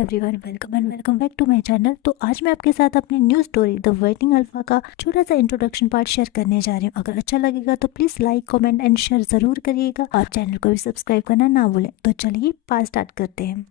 Everyone, welcome back to my channel. तो आज मैं आपके साथ अपनी new story the waiting alpha का छोटा सा इंट्रोडक्शन पार्ट शेयर करने जा रही हूँ। अगर अच्छा लगेगा तो please like, comment and share जरूर करिएगा और चैनल को भी सब्सक्राइब करना ना भूलें। तो चलिए पार्ट स्टार्ट करते हैं।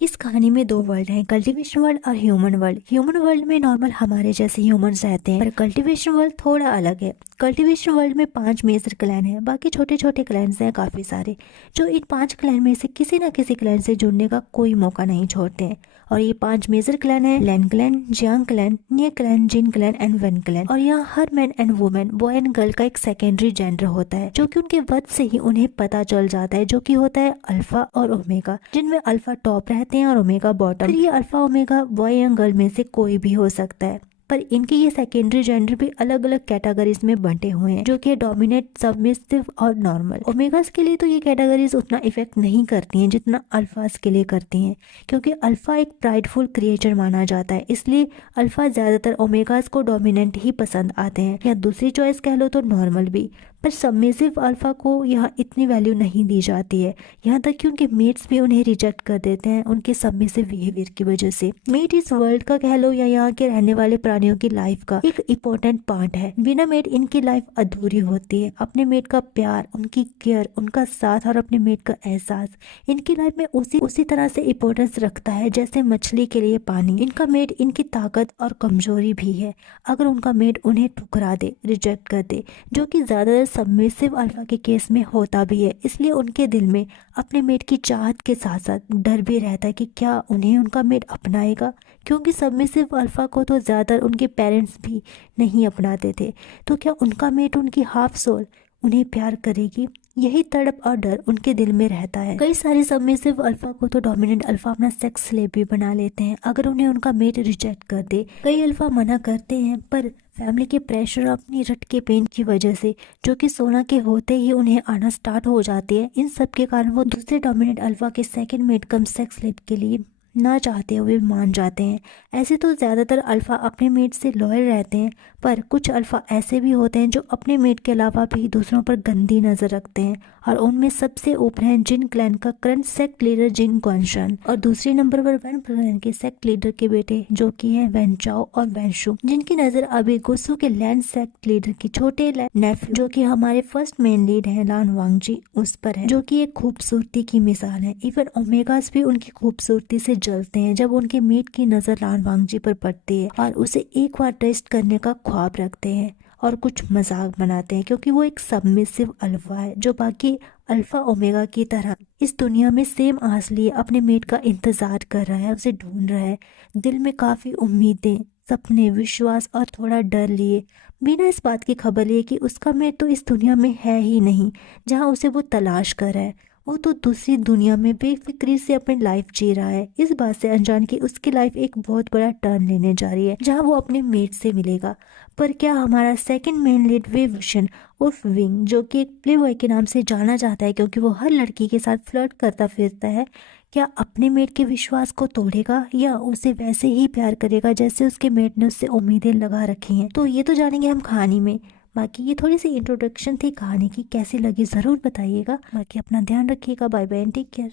इस कहानी में दो वर्ल्ड हैं, कल्टीवेशन वर्ल्ड और ह्यूमन वर्ल्ड। ह्यूमन वर्ल्ड में नॉर्मल हमारे जैसे ह्यूमंस रहते हैं, पर कल्टीवेशन वर्ल्ड थोड़ा अलग है। कल्टीवेशन वर्ल्ड में 5 मेजर क्लैन हैं, बाकी छोटे छोटे क्लैन्स हैं काफ़ी सारे, जो इन 5 क्लैन में से किसी न किसी क्लैन से जुड़ने का कोई मौका नहीं छोड़ते हैं। और ये 5 मेजर क्लैन है: Lan clan, Jiang clan, Nie clan, Jin clan and Wen clan. और यहाँ हर man and women, boy and girl का एक सेकेंडरी जेंडर होता है, जो कि उनके वध से ही उन्हें पता चल जाता है, जो कि होता है अल्फा और ओमेगा, जिनमें अल्फा टॉप रहते हैं और ओमेगा बॉटम। फिर ये अल्फा ओमेगा बॉय या गर्ल में से कोई भी हो सकता है, पर इनके ये सेकेंडरी जेंडर भी अलग अलग कैटेगरीज में बंटे हुए हैं, जो कि डोमिनेट, सबमिसिव और नॉर्मल। ओमेगास के लिए तो ये कैटेगरीज उतना इफेक्ट नहीं करती हैं जितना अल्फास के लिए करती हैं, क्योंकि अल्फा एक प्राइडफुल क्रिएचर माना जाता है, इसलिए अल्फा ज्यादातर ओमेगास को डोमिनेंट ही पसंद आते हैं, या दूसरी चॉइस कह लो तो नॉर्मल भी। पर सबमिसिव अल्फा को यहाँ इतनी वैल्यू नहीं दी जाती है, यहाँ तक कि उनके मेट्स भी उन्हें रिजेक्ट कर देते हैं उनके सबमिसिव बिहेवियर की वजह से। मेट इस वर्ल्ड का कह लो या यहाँ के रहने वाले प्राणियों की लाइफ का एक इम्पोर्टेंट पार्ट है। बिना मेट इनकी लाइफ अधूरी होती है। अपने मेट का प्यार, उनकी केयर, उनका साथ और अपने मेट का एहसास इनकी लाइफ में उसी तरह से इम्पोर्टेंस रखता है जैसे मछली के लिए पानी। इनका मेट इनकी ताकत और कमजोरी भी है। अगर उनका मेट उन्हें ठुकरा दे, रिजेक्ट कर दे, जो कि ज्यादातर सबमिसिव अल्फा के केस में होता भी है, इसलिए उनके दिल में अपने मेट की चाहत के साथ साथ डर भी रहता है कि क्या उन्हें उनका मेट अपनाएगा, क्योंकि सबमिसिव अल्फा को तो ज़्यादातर उनके पेरेंट्स भी नहीं अपनाते थे। तो क्या उनका मेट, उनकी हाफ सोल, उन्हें प्यार करेगी? यही तड़प और डर उनके दिल में रहता है। कई सारे सबमिसिव अल्फा को तो डोमिनेंट अल्फा अपना सेक्स स्लेव भी बना लेते हैं अगर उन्हें उनका मेट रिजेक्ट कर दे। कई अल्फा मना करते हैं, पर फैमिली के प्रेशर और अपनी रट के पेन की वजह से, जो कि 16 के होते ही उन्हें आना स्टार्ट हो जाती है, इन सब के कारण वो दूसरे डोमिनेंट अल्फा के सेकंड मेट कम सेक्स स्लेव के लिए ना चाहते हुए मान जाते हैं। ऐसे तो ज़्यादातर अल्फ़ा अपने मेट से लॉयल रहते हैं, पर कुछ अल्फ़ा ऐसे भी होते हैं जो अपने मेट के अलावा भी दूसरों पर गंदी नज़र रखते हैं, और उनमें सबसे ऊपर हैं जिन क्लैन का करंट सेक्ट लीडर जिन क्वानशन, और दूसरे नंबर पर वैन क्लैन के सेक्ट लीडर के बेटे जो कि हैं वैन चाओ और वैन शू, जिनकी नज़र अभी गुस्सू के लैंड सेक्ट लीडर की छोटे नेफ्यू, जो कि हमारे फर्स्ट मेन लीड हैं लान वांगजी, उस पर है, जो कि एक खूबसूरती की मिसाल है। इवन ओमेगास भी उनकी खूबसूरती से जलते हैं जब उनके मेट की नज़र लान वांगजी पर पड़ती है, और उसे एक बार टेस्ट करने का ख्वाब रखते हैं और कुछ मजाक बनाते हैं, क्योंकि वो एक सबमिसिव अल्फा है जो बाकी अल्फा ओमेगा की तरह इस दुनिया में सेम आस लिए अपने मेट का इंतजार कर रहा है, उसे ढूंढ रहा है, दिल में काफ़ी उम्मीदें, सपने, विश्वास और थोड़ा डर लिए, बिना इस बात की खबर लिए कि उसका मेट तो इस दुनिया में है ही नहीं जहाँ उसे वो तलाश कर रहा है। वो तो दूसरी दुनिया में बेफिक्री से अपनी लाइफ जी रहा है, इस बात से अनजान कि उसकी लाइफ एक बहुत बड़ा टर्न लेने जा रही है जहां वो अपने मेट से मिलेगा। पर क्या हमारा सेकंड मेन लीड विशन उर्फ विंग, जो कि एक प्ले बॉय के नाम से जाना जाता है क्योंकि वो हर लड़की के साथ फ्लर्ट करता फिरता है, क्या अपने मेट के विश्वास को तोड़ेगा या उसे वैसे ही प्यार करेगा जैसे उसके मेट ने उससे उम्मीदें लगा रखी हैं? तो ये तो जानेंगे हम कहानी में। बाकी ये थोड़ी सी इंट्रोडक्शन थी कहानी की, कैसी लगी ज़रूर बताइएगा। बाकी अपना ध्यान रखिएगा। Bye bye and take care.